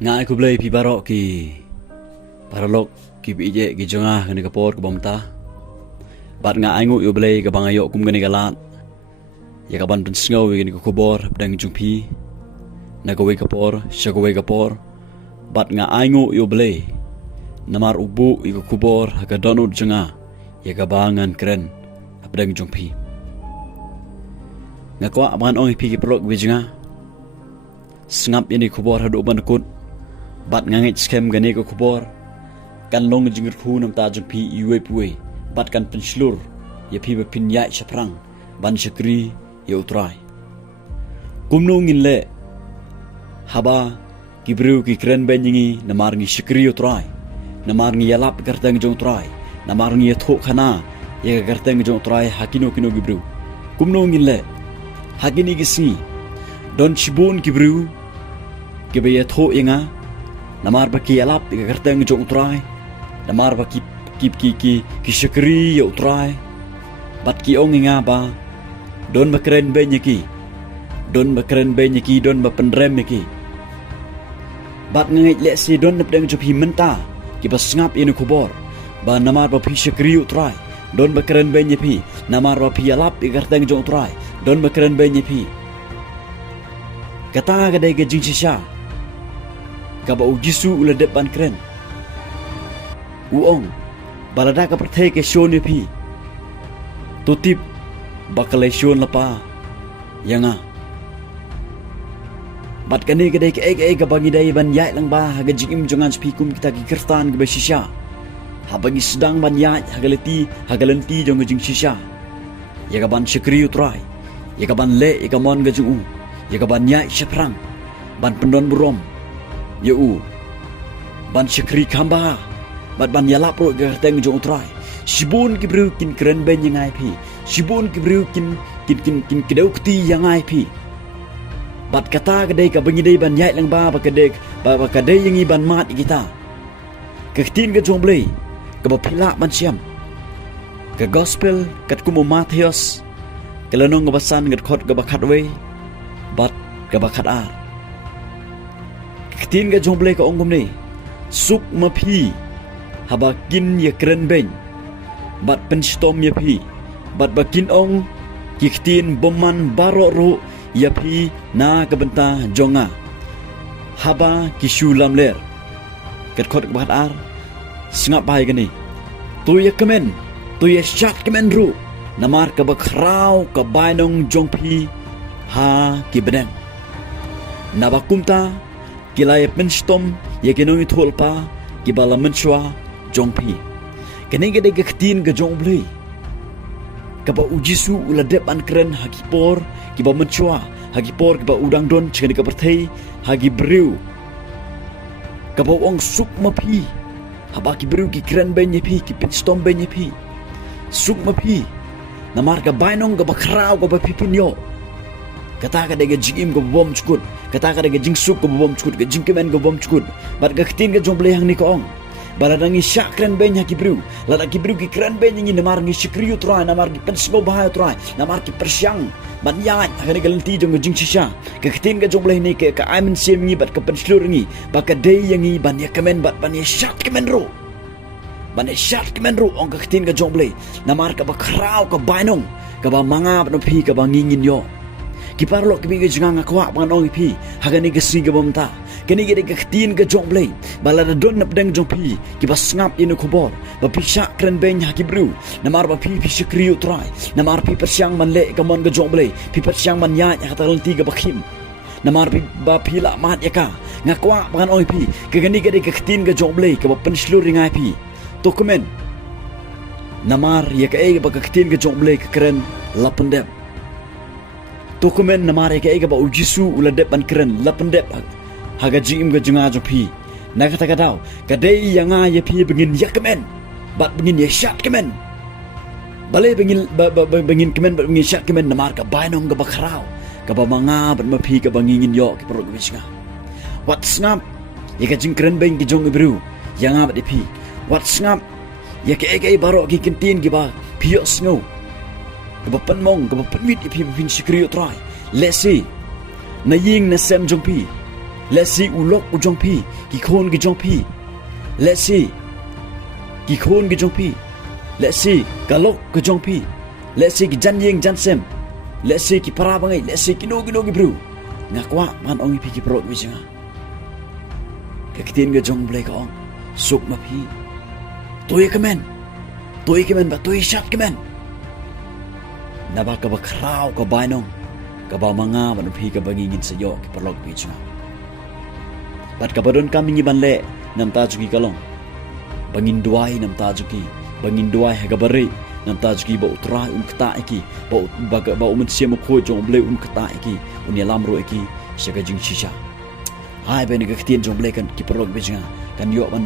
Ngai ku blei pi barok ki paralok ki bije ki jongah ngani kapor ke bomta. Bat ngai ngu yo blei ke bangayok kum ngani galat. Ya kaban pen sngau ngani ku kubor pedang jungpi. Na kowe kapor, sya kowe kapor. Bat ngai ngu yo blei. Namar ubu iku kubor ka donut jengah. Ya kabangan keren pedang jungpi. Ngakwa abangan ong pi ki perlok bijengah. Sengap ini kubor haduk bandekut. Bat ngangit skem gane ko kubor. Kan long jingir khu nam ta jungpi iwe puwe. Bat kan penslur. Ya pi bepin yai syaprang. Ban syakri ya utrai. Kumno ngin le. Haba ki briew ki krenbein ngi namar ngi syakri utrai. Namar ngi yalap gartang jong utrai. Namar ngi thok khana ya gartang jong utrai hakino kino ki briew. Kumno ngin le. Hakini gisi. Don chibun ki briew. Ki be ya thok inga. Namar baki yalap ka gartang jong utrai. Namar baki ki syakri ya utrai. Bat ki ong inga ba. Don bakrenbein ki. Don bakrenbein ki don bapenrem ki. Bat ngait le si don napdang jopi menta. Ki basngap inu kubor. Ba namar ba pi syakri utrai. Don bakrenbein pi. Namar ba pi yalap ka gartang jong utrai. Don bakrenbein pi. Kata gadai ke jing sisya. Kaba ujisu ula depan keren. Uong balada ka perthai ke shon pi. Tutip bakal shon lapa yanga. Bat kani gadai ke eg bangi dai ban yai lang ba haga jingim jongan spikum kita ki kertan ke sisya. Ha bagi sedang ban yai hagalenti jong jing sisya. Ya ka ban syakri utrai. Ya ka ban le ya ka mon ga jung. Ya ka ban yai syaprang. Ban pendon burom. Ya ban syakri kamba. Bat ban yalap ro ga teng jong utrai. Sibun ki briew kin krenbein yang ai pi. Sibun ki briew kin kedau kti yang ai pi. Bat kata kadai ka bangi dai ban yai lang ba kadai yang i ban mat kita. Ketin ke jong blei. Ka ba pila ban siam. Ka gospel kat kumo Mathaios. Kelanong ga basan gat khot ga bakhat we. Bat ga bakhat ar. Ketin ga jong blei ka ongom ni. Suk mapi. Haba kin ya krenbein. Bat penstom ya pi. Bat bakin ong kiktin boman baro ro ya pi na kabenta jonga. Haba kishu lamler. Kat khot ga bakhat ar. Sengap bahai gani. Tu ya kemen. Tu ya syat kemen ru. Namar ka bakrau ka bainong jong pi. Ha ki bedang. Nabakumta kilaya penstom ya kinong itholpa kibala menshwa jong pi. Kani gade gaktin ga jong blei. Kaba ujisu ula dep an keren hakipor kiba menshwa hakipor kiba udang don chikani ka perthai hagi briew. Kaba ong suk mapi. Haba ki briew ki krenbein pi ki penstom bein pi. Suk mapi. Namar ka bainong ka bakrau ka bapipin yo. Kata ka daga jingim ka bom chukut. Kata ka daga jingsuk ka bom chukut. Ka jingkemen ka bom chukut. Bat ka ketin ka jong blei hang ni ka ong. Balada ngi syak krenbein ha ki briew. Lada ki briew ki krenbein ngi namar ngi syakriu trai. Namar ki pensgo bahaya trai. Namar ki persyang. Bat yat. Haka ni galanti jong jing sisya. Ka ketin ka jong blei ni ka aimen sim ngi. Bat ka penslur ngi. Bat ka day yang ngi. Ban ya kemen. Bat ban ya syak kemen ro. Ban ya syak kemen ro. Ong ka ketin ka jong blei. Namar ka bakrau ka bainong. Ka ba mangap no pi ka ba ngingin yo. Kiparlok kibi jangan ngakwa panong pi hagani gesi gabomta kini gede ketin ke jong blei balada don napdeng jong pi kibas ngap inu kubor ba pisha krenbein haki briew namar ba pi syakri utrai namar pi persyang man le kamon ke jong blei pi persyang man ya hatalanti ke bakhim namar pi ba pila mat yaka ngakwa panong pi kagani gede ketin ke jong blei ke ba penslur ringai pi dokumen namar yaka ba ketin ke jong blei ke keren lapendep. Dokumen namare ke ega ba ujisu ula depan keren lapendep haga jingim ga junga jopi na kata daw kadai yanga ye pi bengin yakmen bat bengin ye syat kemen bale bengin kemen bat bengin syat kemen namar ka bainong ga bakrau ka ba manga bat mapi ka bangingin yo ki perut wisnga wat snap ye ka jing krenbein ki jong ibru yanga bat pi wat snap ye ke ega baro ki kentin ki ba pio snow Kebapan mong, kebapan wit ipi pin sikriyo try. Let's see. Na ying na sem jong pi. Let's see ulok ujong pi, ki khon ki jong pi. Let's see ki khon ki jong pi. Let's see galok ki jong pi. Let's see ki jan yeng jan sem. Let's see ki para bangai, let's see ki no ki briew. Ngakwa man ong pi ki pro wi singa. Kakitin ga jong blai ka ong suk ma pi. Toy kemen ba toy shat kemen. Naba ka ba kraw ka bainong ka ba manga ban pi ka bangingin sa yo ki prolog wi singa. Bat kabadon kami ngiban le nam tajuki kalong. Bangin duai nam tajuki, bangin duai hagabari nam tajuki ba utra kata iki, ba umat siya mo ko jong ble kata iki, unya lamro iki siya ka jing shisha. Hai ba nagaktian jong ble kan ki prolog bijinga, kan yo ban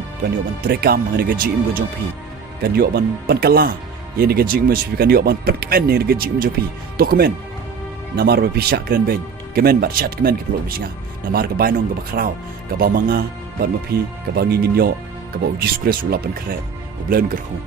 trekam nga nagajim go jong pi. Kan yo ban pankala, ye nagajim mo siya kan yo ban patkemen nga nagajim jong pi. Dokumen namar ba pisha krenbein. Kemen bat shat kemen ki prolog bijinga. Namar ka bainong ka bakraw, ka ba mga bat mapi, ka ba ngingin yo, ka ba ujis kres ulapan kre, ublan kerhu.